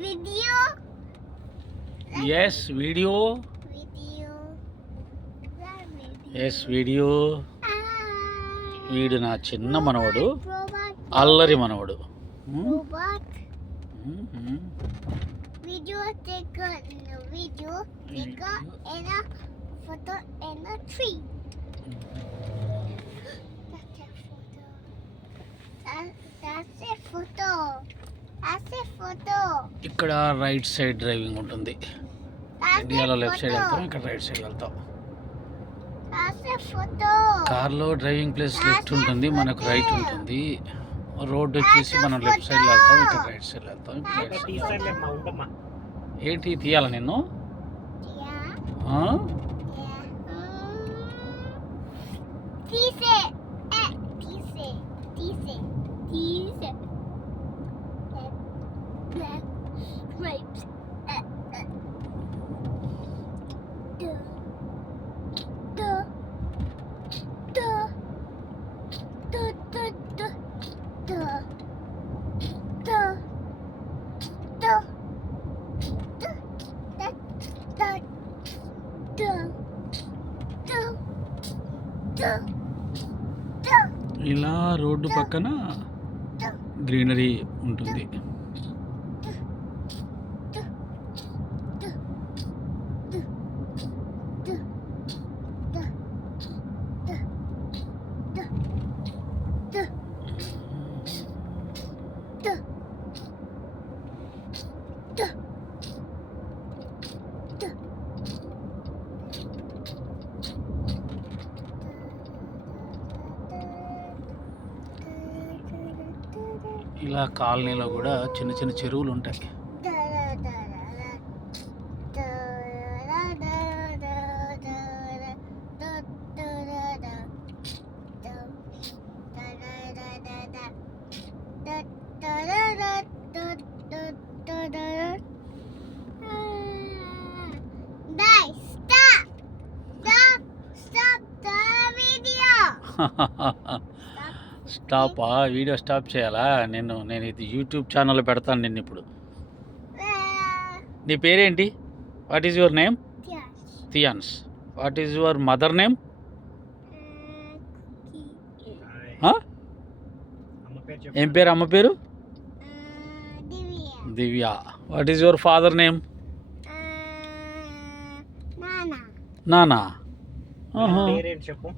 Video. Yes, video. Video. Yes, video. వీడు నా చిన్న మనవడు, Robot. అల్లరి మనవడు. Robot. Video taker in the video. Taker and a photo and a tree. That's a photo. That's a photo. ఇక్కడ right side driving ఉంటుంది. ఇండియాలో left side వెళ్తాం, ఇక్కడ రైట్ సైడ్ వెళ్తాం. That's a photo. కార్లో డ్రైవింగ్ ప్లేస్ లెఫ్ట్ ఉంటుంది, మనకు రైట్ ఉంటుంది. రోడ్ వచ్చేసి మనం లెఫ్ట్ సైడ్ వెళ్తాం, ఇక్కడ రైట్ సైడ్ వెళ్తాం. ఏంటి తీయాలా నిన్ను? Yeah. ఆ? Tease. Tease. Tease. Tease. Black stripes. ఇలా రోడ్డు పక్కన గ్రీనరీ ఉంటుంది. ఇలా కాలనీలో కూడా చిన్న చిన్న చెరువులు ఉంటాయి. స్టాపా? వీడియో స్టాప్ చేయాలా? నేను ఇది యూట్యూబ్ ఛానల్లో పెడతాను నిన్ను ఇప్పుడు. నీ పేరేంటి? What is your name? థియాన్స్. What is your mother name? ఏం పేరు అమ్మ పేరు? Divya. What is your father name? నానా.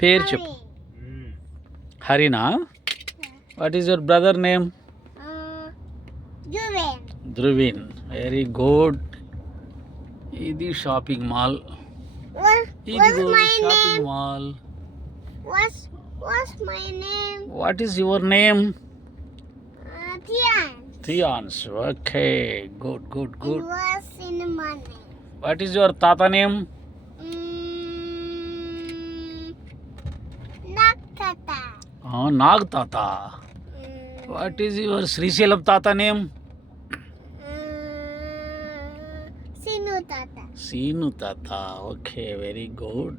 పేరు చెప్పు. హరినా. What is your brother name? Dhruvin. Very good. ఇది షాపింగ్ మాల్. ఇది shopping mall. What's my name? What is your name? Tian. థియాన్స్. Okay, good good good. What's in my name? What is your తాత name? Nakata. నాగ్ తాత. What is your Srisailam తాత name? Sinu Tata. Scene తాత. Okay, very good.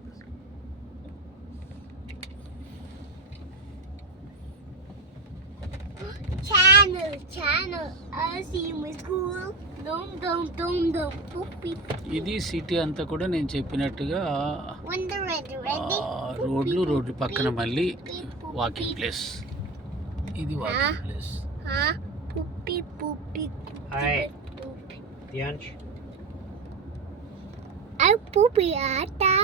Channel. I see my school. Dum. Poopy. ఇది సిటీ అంతా కూడా నేను చెప్పినట్టుగా Wonder ready. రోడ్లు పక్కన మళ్ళీ వాకింగ్ ప్లేస్. ఇది walking place. Poopy. Hi. Poopy. Tianch. I poopy ata.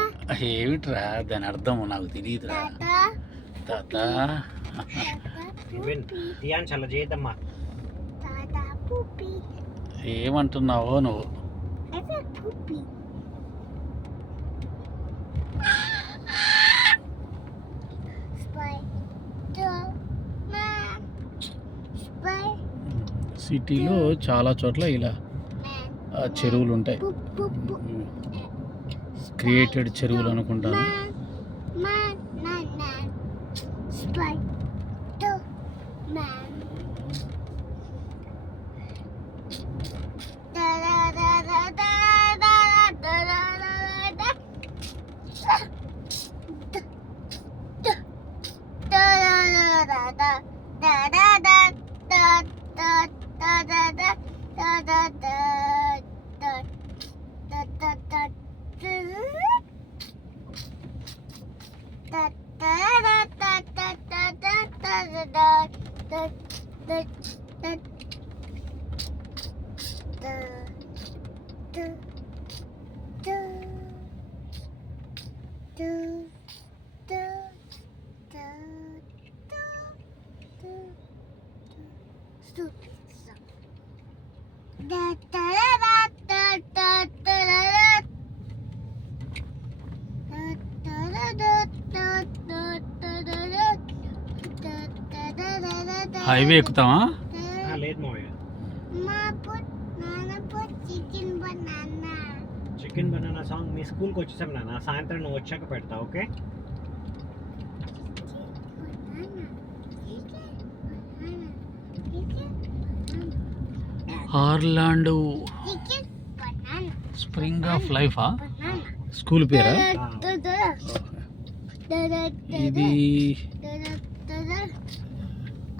ఏమిట్రా దాని అర్థం? నాకు తెలియదురా. తాత. Even Tianch అలా చేయదమ్మా. Tata poopy. ఏమంటున్నావో నువ్వు? I said poopy. Spider-Man. సిటీలో చాలా చోట్ల ఇలా చెరువులు ఉంటాయి. క్రియేటెడ్ చెరువులు అనుకుంటాను. Da da da da da da da da da da da. Da da da da da da da da. Da da da da da da da da. Da da da da da da. Highway ఎక్కుతావా? లేదు మావయ్య. మా put నాన్న put chicken banana. Chicken banana song మీ స్కూల్కి వచ్చేసాం నాన్న. సాయంత్రం నువ్వు వచ్చాక పెడతా, ఓకే? ఆర్లాండో Chicken banana. స్ప్రింగ్ ఆఫ్ లైఫా Banana. స్కూల్ పేరా? Da da da. Da da da. ఇది Da da da da.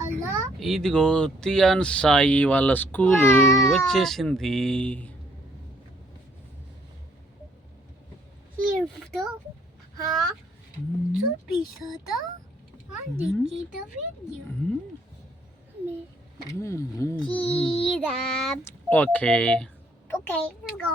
Hello. ఇదిగో తియాన్ సాయి వాళ్ళ స్కూలు వచ్చేసింది. Here photo. Huh? Two pieces though. I'm taking the video. Cheetah. Okay Okay, let's go.